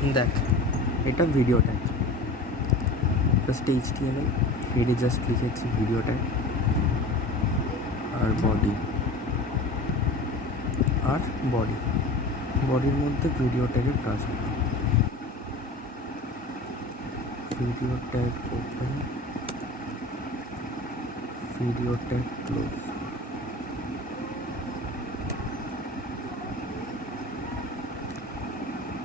দেখ, এটা video tag, just HTML হেডে জাস্ট লিখেছি ভিডিও ট্যাগ আর বডির মধ্যে ভিডিও ট্যাগের কাজ হবে। Video tag open, video tag close.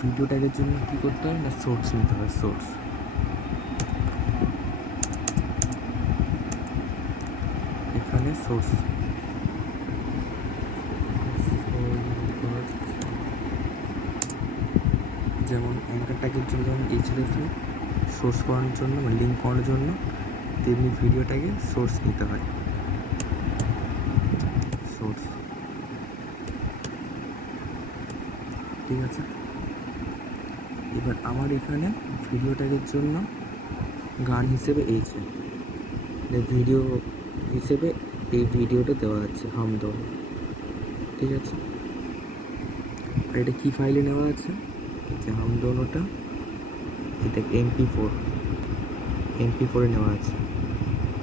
Video ট্যাগের জন্য কী করতে হবে না, সোর্স নিতে হবে। সোর্স এখানে সোর্স যেমন অ্যাঙ্কার ট্যাগের জন্য যেমন hrefলে সোর্স করানোর জন্য বা লিঙ্ক করানোর জন্য, তেমনি ভিডিও ট্যাগে সোর্স নিতে হয়। সোর্স, ঠিক আছে। এবার আমার এখানে ভিডিও ট্যাগের জন্য গান হিসেবে এইছে, ভিডিও হিসেবে এই ভিডিওটা দেওয়া আছে হাম দোনো, ঠিক আছে। আর এটা কী ফাইলে নেওয়া আছে, যে হাম দোনোটা এটা MP4 নেওয়া আছে,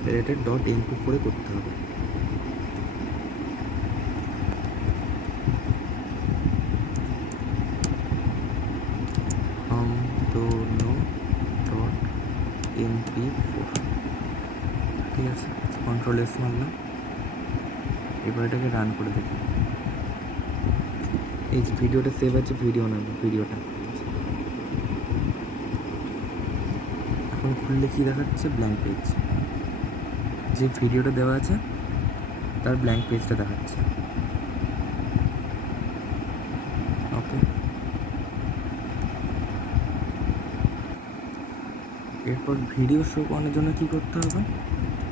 তাহলে এটা .mp4 করতে হবে। হাম দোনো .mp4, ঠিক আছে। Ctrl+S মারলাম, এবার এটাকে রান করে দেখি। এই যে ভিডিওটা সেভ আছে, ভিডিওটা এখন খুললে কী দেখাচ্ছে, ব্ল্যাঙ্ক পেজ। যে ভিডিওটা দেওয়া আছে তার ব্ল্যাঙ্ক পেজটা দেখাচ্ছে। ওকে, এরপর ভিডিও শো করানোর জন্য কী করতে হবে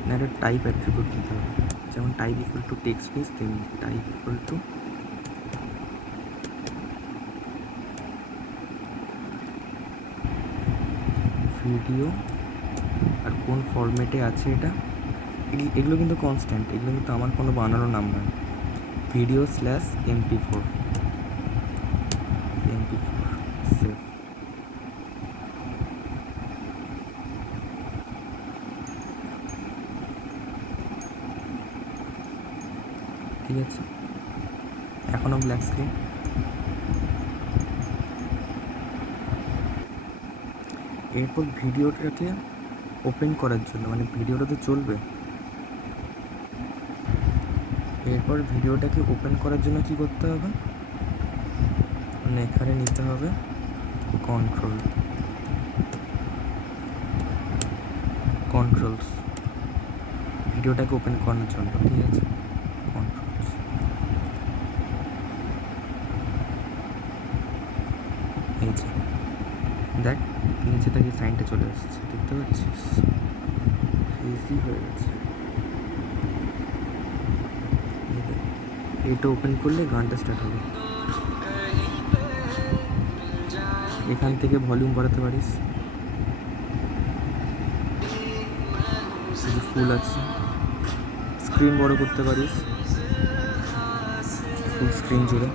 না, একটা টাইপ অ্যাট্রিবিউট দিতে হবে। যেমন টাইপ ইকুয়াল টু টেক্সট নিস, তেমনি টাইপ ইকুয়াল টু ভিডিও, আর কোন ফরম্যাটে আছে এটা, এগুলো কিন্তু কনস্ট্যান্ট, এগুলো কিন্তু আমার কোনো বানানো নাম নয়। video/mp4 save. ঠিক আছে, এখনও ব্ল্যাক স্ক্রিন। এরপর ভিডিওটাকে ওপেন করার জন্য, মানে ভিডিওটা তো চলবে, এরপর ভিডিওটাকে ওপেন করার জন্য কি করতে হবে, মানে এখানে নিতে হবে কন্ট্রোলস ভিডিওটাকে ওপেন করানোর জন্য, ঠিক আছে। কন্ট্রোলস, এই যে দেখ নিচে থেকে সাইনটা চলে আসছে, দেখতে পাচ্ছিস, ইজি হয়ে গেছে। এটা ওপেন করলে গানটা স্টার্ট হবে। এখান থেকে ভলিউম বাড়াতে পারিস, ফুল আছে, স্ক্রিন বড় করতে পারিস, ফুল স্ক্রিন জুড়ে।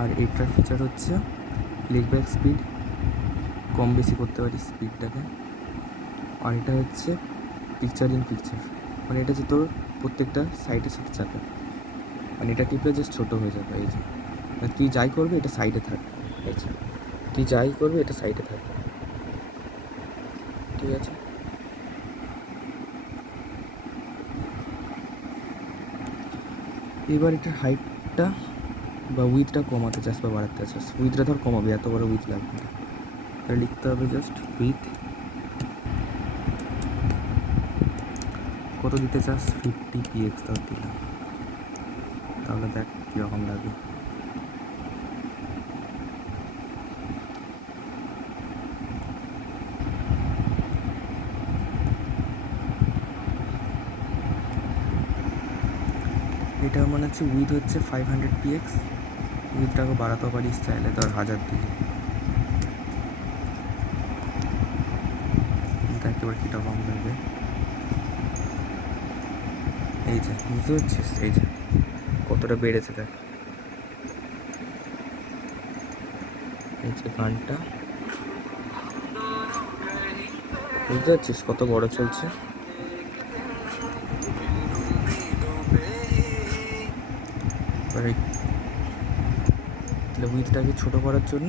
আর এটার ফিচার হচ্ছে প্লেব্যাক স্পিড কম বেশি করতে পারিস স্পিডটাকে। আর এটা হচ্ছে পিকচার ইন পিকচার, মানে এটা যে তোর প্রত্যেকটা সাইডের সাথে যাবে, মানে এটা টিপলে জাস্ট ছোটো হয়ে যাবে। এই যে তুই যাই করবে এটা সাইডে থাকবে, এই যে তুই যাই করবে এটা সাইডে থাকবে, ঠিক আছে। এবার এটার হাইটটা বা উইথটা কমাতে চাস বা বাড়াতে চাস, উইথটা ধর কমাবে, এত বড় উইথ লাগবে না, তাহলে লিখতে হবে জাস্ট উইথ কত দিতে চাস, 50px ধর দিলাম, তাহলে দেখ কীরকম লাগে। এটা মনে হচ্ছে উইথ হচ্ছে 500px, উইথটাকে বাড়াতেও পারিস চাইলে ধর 1000 দিলে, দেখ এবার কীরকম লাগবে। এই যে বুঝতে পারছিস, এই যে কতটা বেড়েছে দেখ। এই যে গানটা বুঝতে পারছিস কত বড় চলছে। এবার উইথটাকে ছোটো করার জন্য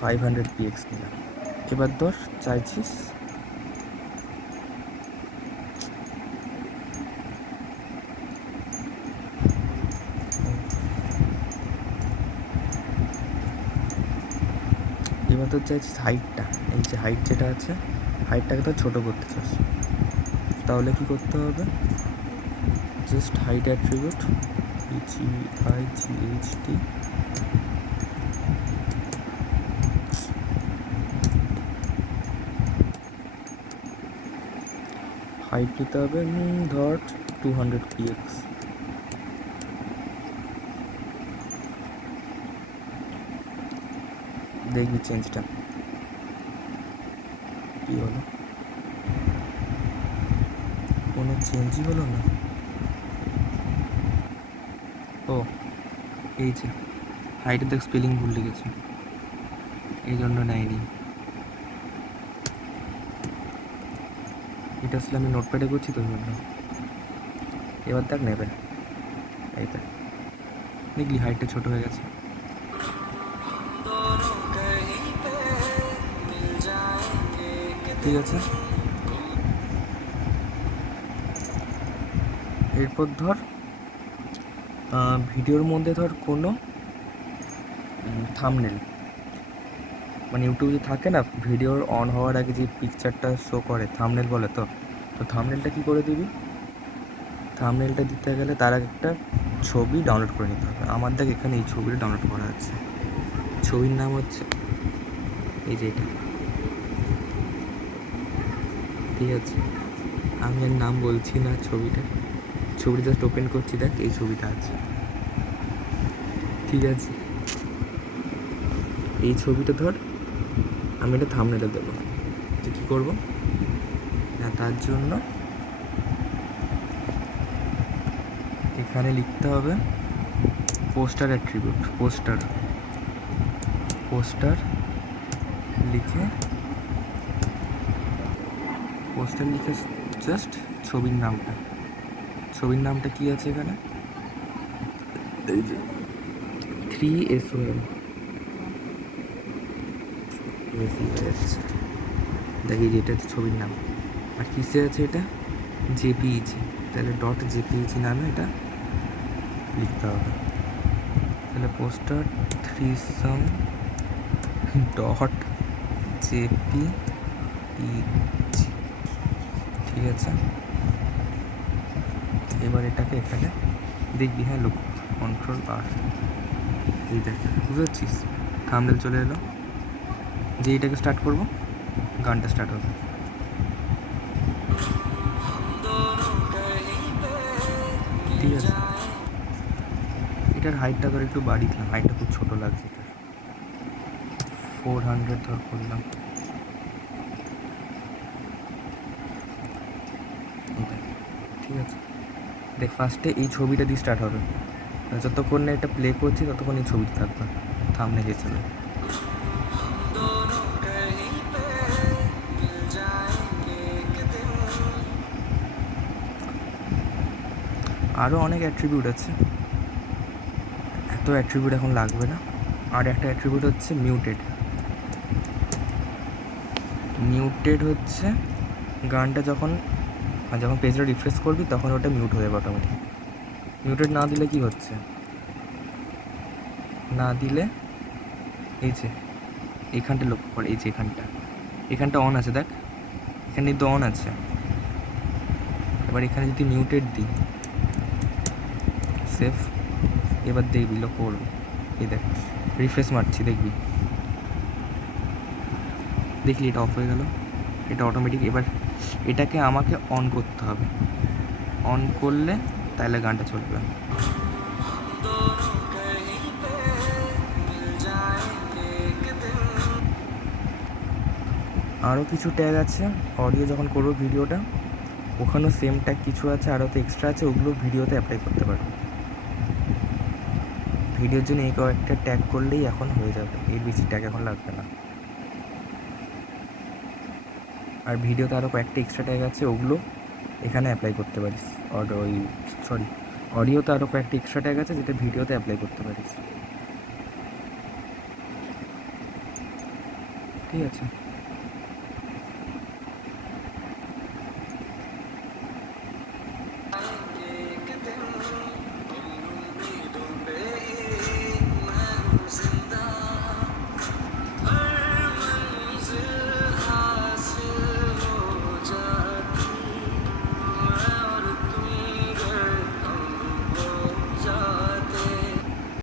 500 px নিলাম। এবার ধর চাইছিস এবার তোর চাইছিস হাইটটা, এই যে হাইট যেটা আছে হাইটটাকে তো ছোটো করতে চাস, তাহলে কি করতে হবে, just height attribute HEIGHT height নিতে হবে ধর 200 px। দেখবি চেঞ্জটা কী হলো, কোনো চেঞ্জই হলো না। ও এই যে হাইটে দেখ স্পেলিং ভুল লিখেছি, এই জন্য নেয়নি। এটা আসলে আমি নোটপ্যাডে করছি তো জন্য। এবার দেখ নেবে, এই দেখ দেখলি হাইটটা ছোটো হয়ে গেছে। ঠিক আছে, এরপর ধর ভিডিওর মধ্যে ধর কোনো থাম্বনেল, মানে ইউটিউবে থাকে না ভিডিওর অন হওয়ার আগে যে পিকচারটা শো করে থাম্বনেল বলে, তো থাম্বনেলটা কী করে দিবি, থাম্বনেলটা দিতে গেলে তার আগে একটা ছবি ডাউনলোড করে নিতে হবে। আমার দেখ এখানে এই ছবিটা ডাউনলোড করা আছে, ছবির নাম হচ্ছে এই যে এটা, ঠিক আছে আমি আর নাম বলছি না, ছবিটা জাস্ট ওপেন করছি, দেখ এই ছবিটা আছে, ঠিক আছে। এই ছবিটা ধর আমি এটা থাম্বনেলে দেবো, তো কী করবো না, তার জন্য এখানে লিখতে হবে পোস্টার অ্যাট্রিবিউট, পোস্টার লিখে জাস্ট ছবির নামটা কি আছে এখানে, এই যে 3SOM বেশি হয়ে যাচ্ছে, দেখি যেটা হচ্ছে ছবির নাম। আর কিসে আছে এটা, জেপিইজি, তাহলে .jpeg নামে এটা লিখতে হবে। তাহলে পোস্টার 3SOM .jpeg, ঠিক আছে। এবার এটাকে এখানে দেখবি, হ্যাঁ লোক Ctrl+R, এই দেখ বুঝতে পারছিস থাম্বনেল চলে এলো। যে এটাকে স্টার্ট করব গানটা স্টার্ট হবে, ঠিক আছে। এটার হাইটটা ধর একটু বাড়িয়ে দিলাম, হাইটটা খুব ছোটো লাগছে, 400 ধর করলাম, ঠিক আছে। দেখ ফার্স্টে এই ছবিটা দিয়ে স্টার্ট হবে, যতক্ষণ না এটা প্লে করছি ততক্ষণ এই ছবিটা থাকবে থাম্বনেল হিসেবে। আরও অনেক অ্যাট্রিবিউট আছে, এত অ্যাট্রিবিউট এখন লাগবে না। আর একটা অ্যাট্রিবিউট হচ্ছে মিউটেড হচ্ছে গানটা যখন পেজটা রিফ্রেশ করবি তখন ওটা মিউট হয়ে যাবে অটোমেটিক। মিউটেড না দিলে কি হচ্ছে, না দিলে এই যে এইখানটা লক্ষ্য করে, এই যে এখানটা অন আছে, দেখ এখানে তো অন আছে। এবার এখানে যদি মিউটেড দিই, সেফ, এবার দেখবি লক্ষ্য করবি, এই দেখ রিফ্রেশ মারছি, দেখলি এটা অফ হয়ে গেল, এটা অটোমেটিক। এবার এটাকে আমাকে অন করতে হবে, অন করলে তাহলে গানটা চলবে। আরও কিছু ট্যাগ আছে, অডিও যখন করবো ভিডিওটা ওখানেও সেম ট্যাগ কিছু আছে, আরও তো এক্সট্রা আছে, ওগুলো ভিডিওতে অ্যাপ্লাই করতে পারো। ভিডিওর জন্য এই কয়েকটা ট্যাগ করলেই এখন হয়ে যাবে, এর বেশি ট্যাগ এখন লাগবে না। আর ভিডিওতে আরও কয়েকটা এক্সট্রা ট্যাগ আছে, ওগুলো এখানে অ্যাপ্লাই করতে পারিস। অডিওতে আরও কয়েকটা এক্সট্রা ট্যাগ আছে যেটা ভিডিওতে অ্যাপ্লাই করতে পারিস। ঠিক আছে।